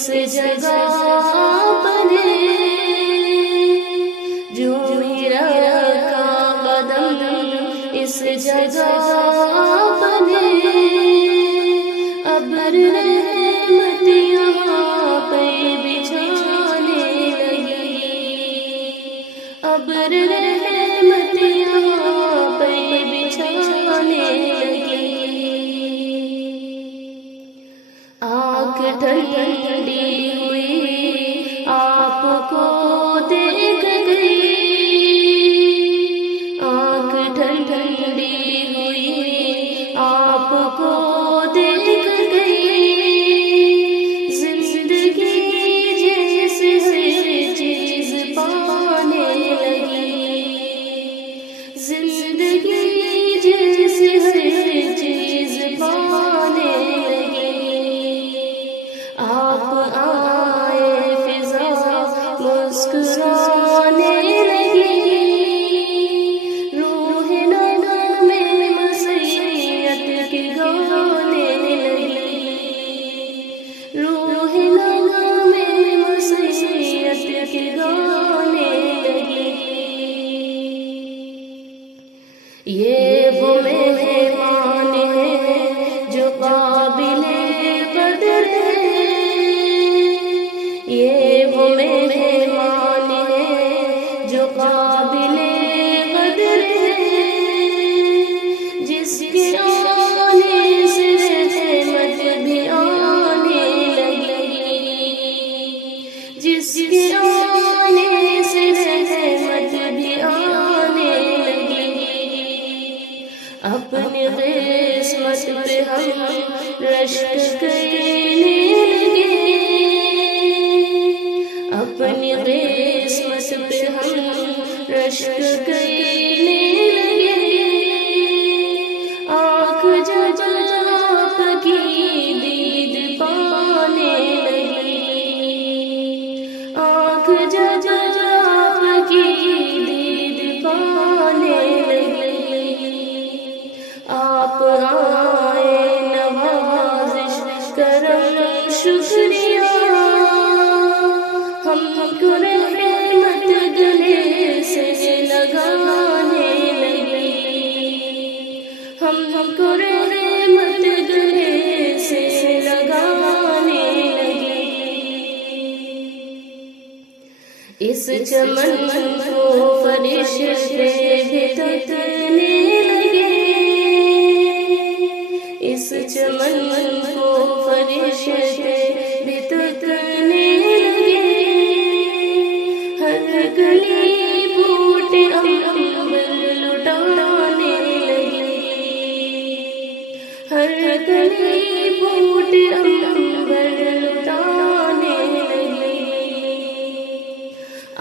اس جگہ بنے جو میرا کا قدم اس جگہ بنے ابر رحمت یہاں پہ بچھانے لگی ابر رحمت یہاں پہ بچھانے لگی آنکھ ٹھنڈی ہوئی آپ کو دیکھ گئی آنکھ ٹھنڈی ہوئی آپ کو دیکھ گئی زندگی جیسے ہر چیز پانے لگی زندگی جیسے ہر چیز پانے لگی آپ آئے فضا مسکرانے لگی روح نغم میں مسیحیت کے گانے لگی روح نغم میں مسیحیت کے گانے لگی یہ وہ مہمان ہیں جو قابل قدر ہیں یہ وہ مہمان ہیں جو قابل قدر ہیں جس کے آنے سے رحمت بھی آنے لگی جس کے آنے سے رحمت بھی آنے لگی اپنی قسمت پہ ہم رشک کرنے لگے اپنی قسمت پہ ہم رشک کرنے لگے آنکھ جب آپ کی دید پانے لگی آنکھ جب آپ کی دید پانے لگی آپ آئے نوازش کرم شکریہ ہم کو رحمت گلے سے لگانے لگی ہم کو رحمت گلے سے لگانے لگی اس چمن کو فرشتے بھی تکنے لگے اس چمن کو فرشتے بھی تکنے لگے ہر گلی بوٹے عنبر لٹانے لگے ہر گلی بوٹے عنبر لٹانے لگے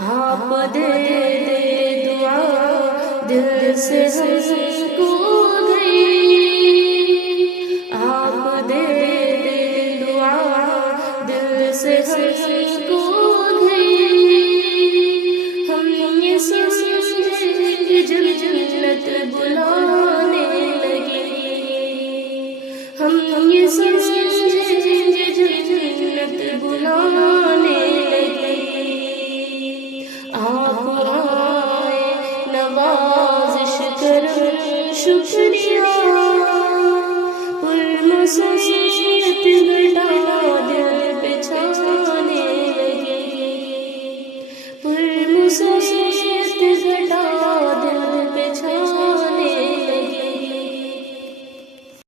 آپ دے دے دعا دل سے ہم کو گئی آپ دے دے دعا دل سے ہم کو گئی ہم یہ سمجھے کہ جنت بلانے لگی ہم یہ سمجھے کہ جنت بلانے